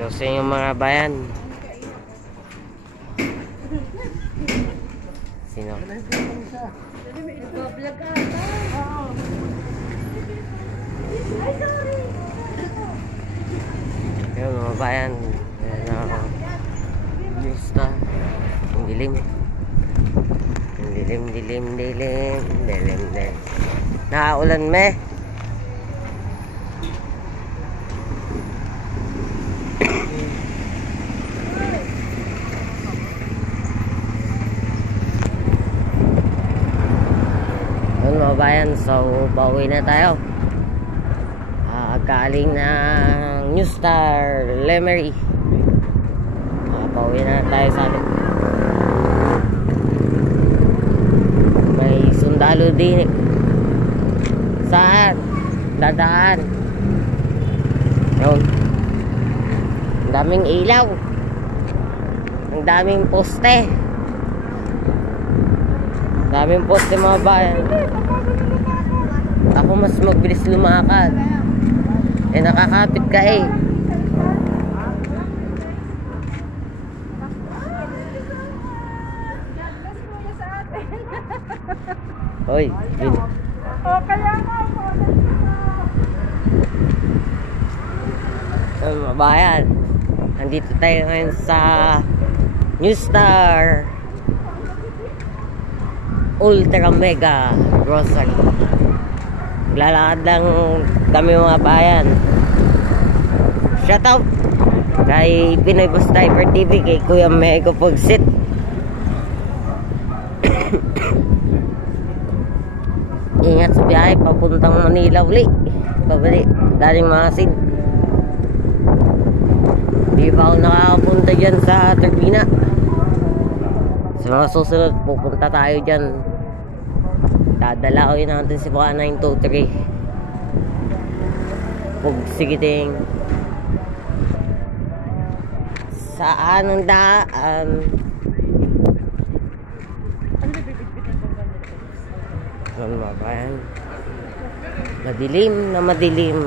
Lusing yung mga bayan. Sino? Yung mga bayan. Basta ang dilim. Dilim. Nakaulan me. Mga bayan, so pauwi na tayo. Galing ng New Star Lemery. Pauwi na tayo sa atin. May sundalo din. Saan? Dadaan. Yun. Ang daming ilaw. Ang daming poste. Daming poste mga bayan. Ako mas magbilis lumakad. Nakakapit ka eh. Hoy, yun. Mga bayan, nandito tayo ngayon sa New Star Ultra Mega Grocery. Lalakad lang kami mga bayan. Shout out kay Pinoy Bus Driver TV, kay Kuya Mego Pugsit. Ingat sa biyahe papuntang Manila uli. Pabalik daling Masin. Di pa ako nakakapunta dyan sa Turbina. Sa mga susunod pupunta tayo dyan. Dadalawin natin si Buka 923 Pugsigiting. Saan ang daan? Mga bayan, madilim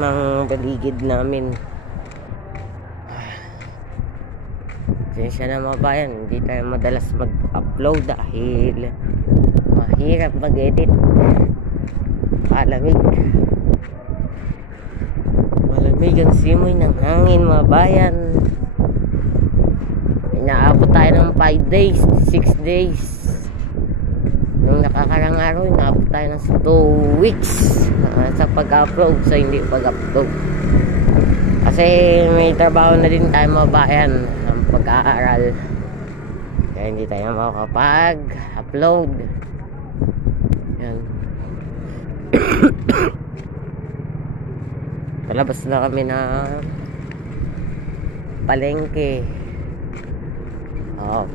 ang paligid namin. Siya na mga bayan, hindi tayo madalas mag-upload dahil mahirap mag-edit. Malamig ang simoy ng hangin mga bayan. Inaabot tayo ng 5 days, 6 days. Nung nakakarang araw, inaabot tayo ng 2 weeks sa pag-upload, sa hindi pag-upload. Kasi may trabaho na din tayo mga bayan, ang pag-aaral. Kaya hindi tayo makakapag-upload. Yan. Palabas na kami na palengke.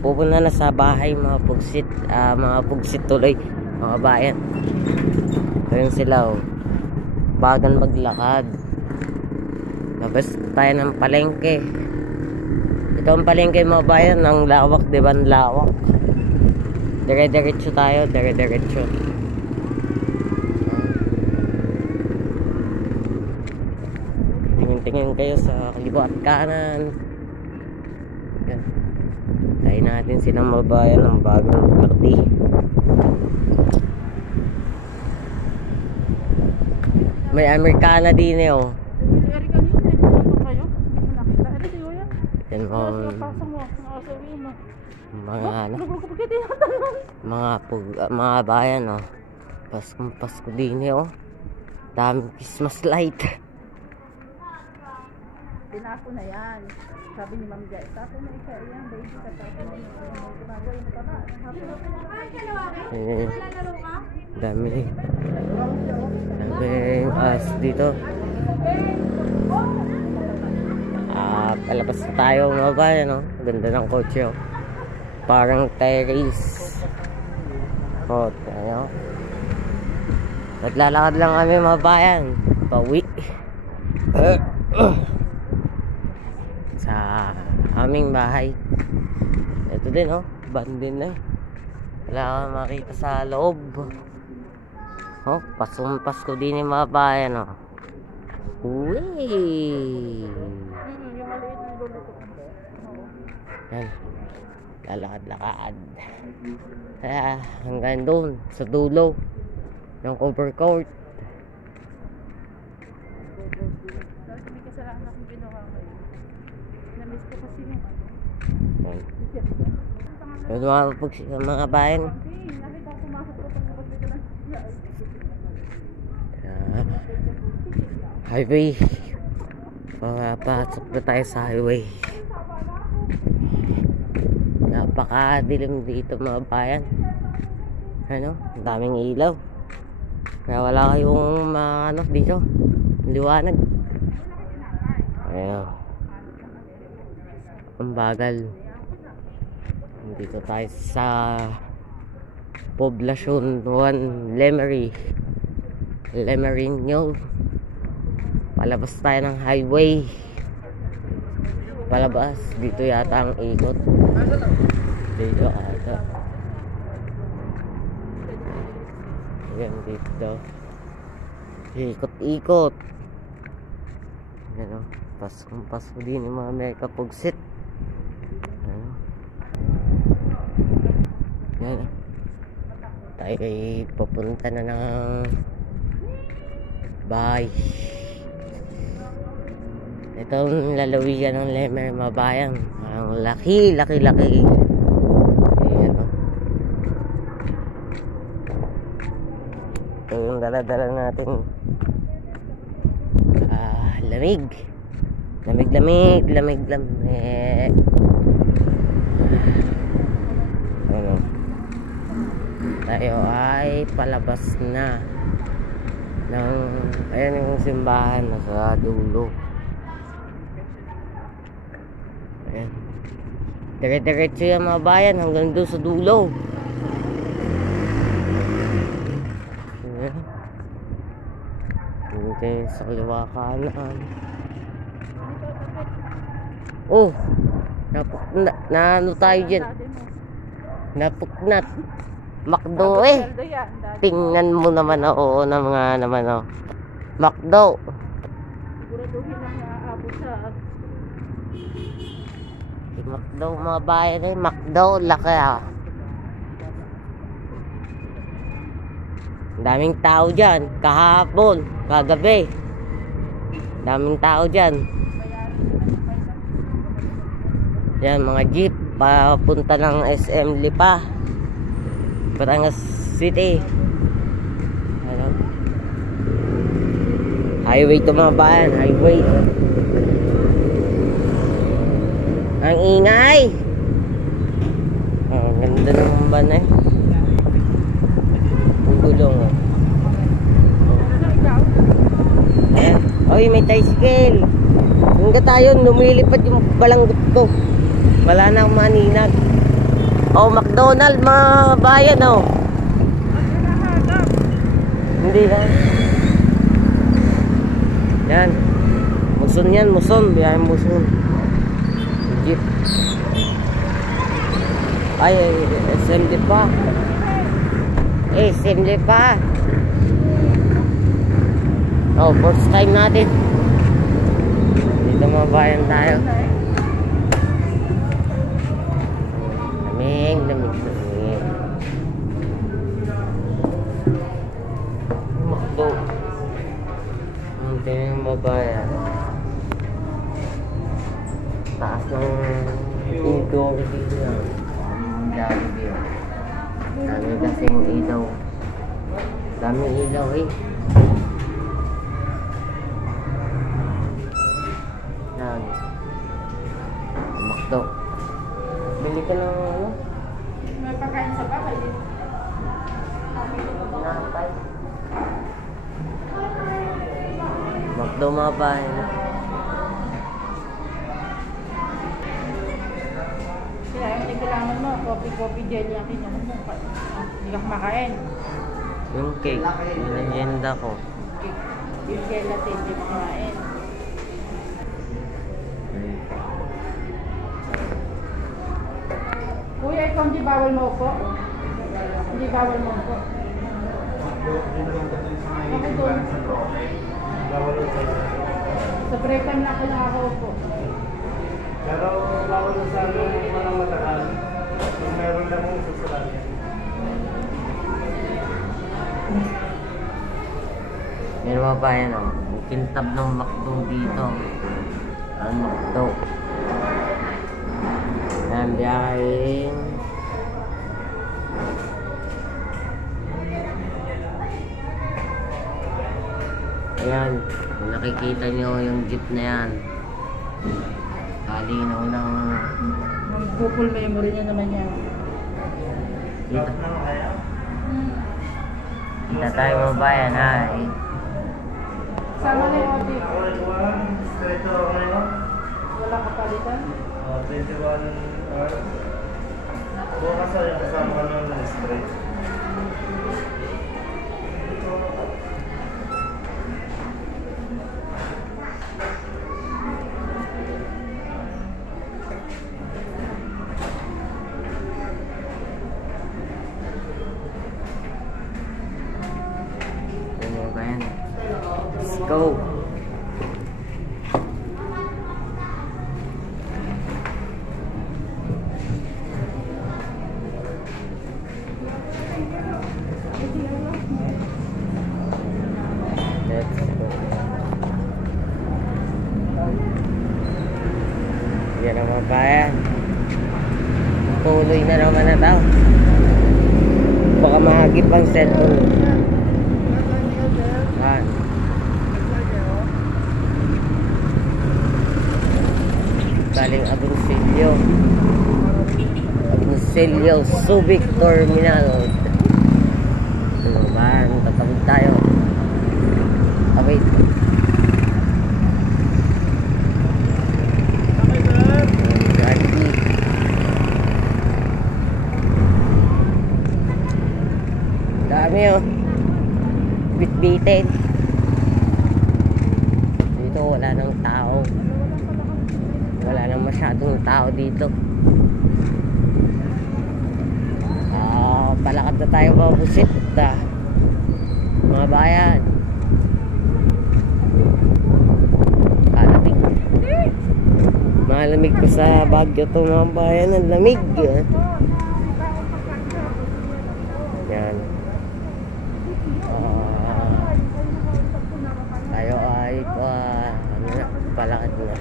Pupunta na sa bahay mga pugsit tuloy mga bayan. Ayun sila bagan maglakad. Labas tayo ng palengke. Ito ang palengke mga bayan, ang lawak, diba? Ang lawak. Dire-diretso tayo, dire-diretso. Tingin-tingin kayo sa kaliwa at kanan. Yan. Tayo natin silang mabayan ng bagong party. May Amerikana din eh oh. Yan mga bayan oh. Pasko din eh oh. Daming Christmas light. Tinako na yan. Sabi ni Ma'am Jai, tapo na isa yan, baby ka, tapo na dami as dito. Palabas tayo mga bayan no? Ganda ng kotse oh. Parang terrace. Tayo. Naglalakad lang kami mga bayan. Pauwi sa aming bahay. Ito din oh, van din na. Wala kang makita sa loob. Oh, Pasko din yung mga bayan oh. Uy. Yung maliit na Nagluluto ko. Oo. Yan. Lalakad-lakad. Kaya hanggang doon sa dulo ng overcourt. Dahil may kasalanan akong ginawa ngayon. Na-miss ko kasi yung ano. Yan. Yung Sa mga bayan. nakita ko pumasok ko pag nabas dito lang. Highway. Papasok na tayo sa highway. Napakadilim dito mga bayan. Ano? Ang daming ilaw. Kaya wala kayong ano dito. Liwanag. Ayun. Ang bagal. Dito tayo sa Poblacion 1 Lemery. Lemerino. Palabas tayo ng highway. Palabas. Dito yata ang ikot. Dito ata. Ayan dito. Ikot-ikot. Ayan o. Paskong-pasko din yung mga mega pugsit. Ayan o. Ayan o. Tayo ay papunta na ng bahay. Itong lalawigan ng Lemer Mabayang. Ang laki. Ayan o. Ito yung dala-dala natin. Lamig. Lamig. Ano? Tayo ay palabas na ng ayan yung simbahan nasa dulo. Ayan. Dire-diretso yung mga bayan hanggang doon sa dulo. Ayan. Dito sa kaliwa kanan. Oh, ano tayo dyan? Napuknat. Makdo eh. Tingnan mo naman, oo naman oh. Makdo. Siguraduhin lang na aabot sa Makdo mga bayan eh. Makdo, laki ah. Daming tao dyan. Kahapon, kagabi. Daming tao dyan. Yan, mga jeep. Papunta ng SM Lipa. Batangas City. Ano? Highway to mga bayan. Highway. Ang ingay. Oh, ganda ng ban eh. Ang gulong oh. Ayan. Oy, may tricycle. Hanggang tayo, lumilipad yung balanggot ko. Wala na akong maninag. Oh, McDonald's mga bayan oh. Hindi lang. Yan. Muson yan, muson. Biyayang muson. Jeep. Ay, SM Lipa. SM Lipa. Oh, first time natin. Dito mga bayan tayo. Lamig. Makdo. Ang tingin mga bayan. Taas ng indoor dito yan. Jollibee. Dami kasing ilaw. Daming ilaw eh. Yan. Makdo. Bili ka ng ano? may pagkain sa bahay. Nakapay. Makdo mga bahay. Kaya yung kailangan mo, coffee jelly ang kinuha mo. Hindi ka kumakain. Yung cake, nilagenda ko. Yung gelatin, hindi ka kumakain. Kuya, ikaw hindi bawal mo po? Hindi bawal mo po? Ako doon. Sa break time na ako nakakaupo. kung saan yung parang matagal. Kung meron lang kung susulat yan. Yan mga bayan, oh. Kintab ng McDo dito. Ang McDo. Yan, biyahing. Ayan, kung nakikita nyo yung jeep na yan. Kalinaw ng... Mag-Google memory niya naman yan. Dito. Kita tayo mga bayan, hi. Sama na yung ating. Straight to ano? Wala kapalitan. 21 hours. Bukas ay kasama ka ng straight. Let's go. Let's go. Yan ang mga bayan. Tuloy na naman na daw. Baka mahagip ang cellphone. Galing Agoncillo Subic Terminal. Diba? Tatawid tayo. Wait. Dami oh. Bitbitin. Dito wala nang tao. Wala nang masyadong tao dito. Palakad na tayo mabusit. Mga bayan. Malamig ko sa Baguio to mga bayan. Ang lamig. Yan. Tayo ay palakad na.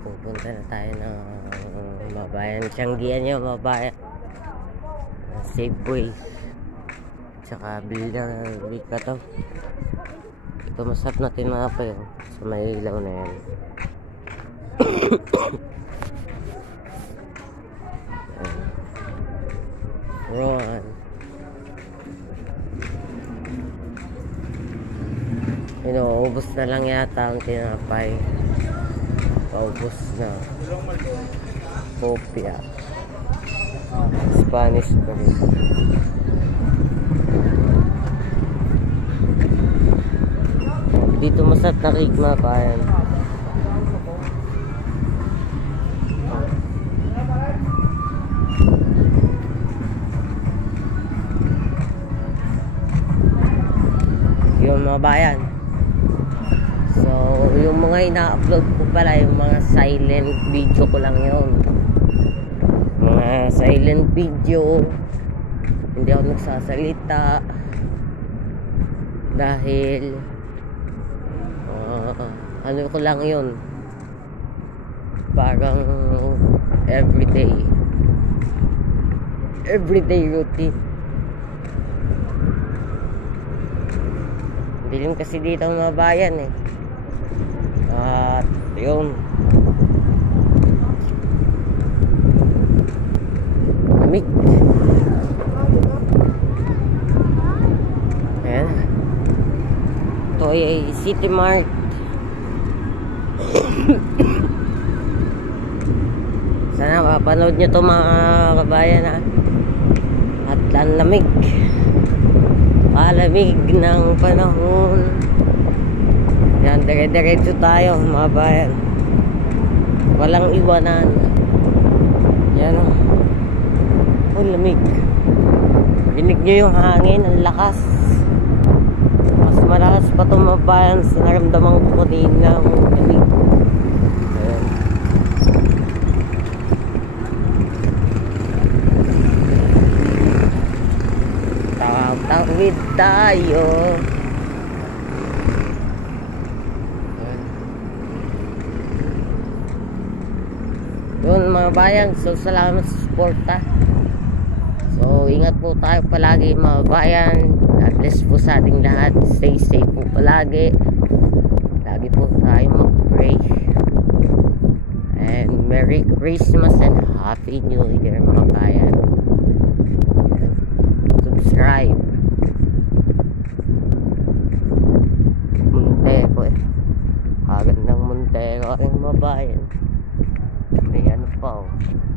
Pupunta na tayo ng mabayan. Tianggian nyo mabayan. Safeway. Tsaka bilang wika to. Ito masarap natin mga pa yun. Sa may ilaw na yan. Ron. Inuubos na lang yata ang tinapay. Paubos na. Kopya. Spanish pa rin. Dito masarap na cake mga kayan. Yun mga bayan. So yung mga ina-upload ko pala, yung mga silent video ko lang yun. Mga silent video. Hindi ako nagsasalita. Dahil ano ko lang yun. Parang everyday routine. Dilim kasi dito mga bayan eh. At yun, lamig. Ayan, ito ay City Mart. Sana mapanood nyo to mga kabayan ha. At ang lamig, palamig ng panahon. Yan, dire-diretso tayo mga bayan, walang iwanan. Yan o, oh, lamig. Rinig nyo yung hangin, ang lakas. Mas malakas pa ito mga bayan sa naramdaman ko kanina ng lamig. Ayan. Tawid tayo. Yun mga bayan, so salamat sa suporta. So ingat po tayo palagi mga bayan. God bless po sa ating lahat. Stay safe po palagi. Lagi po tayo mag-pray. And Merry Christmas and Happy New Year mga bayan. Subscribe. Montero eh. Agandang Montero ay mga bayan. May ano pa oh.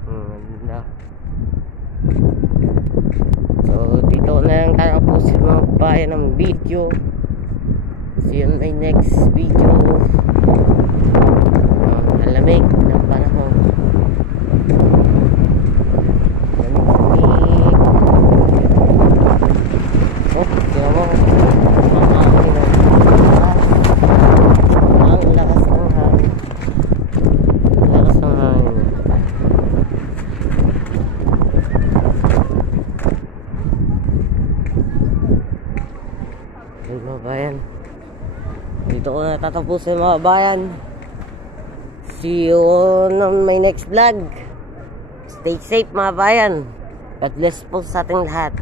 Ganda. So dito na lang tayo po sa mga bayan ng video. See you in my next video. Malamig ng panahon. Oh, tira mo. Ang lakas ng hangin. Lakas ng hangin. Yun mga bayan. Dito ko na tatapusin mga bayan. See you on my next vlog. Stay safe mga bayan. God bless po sa ating lahat.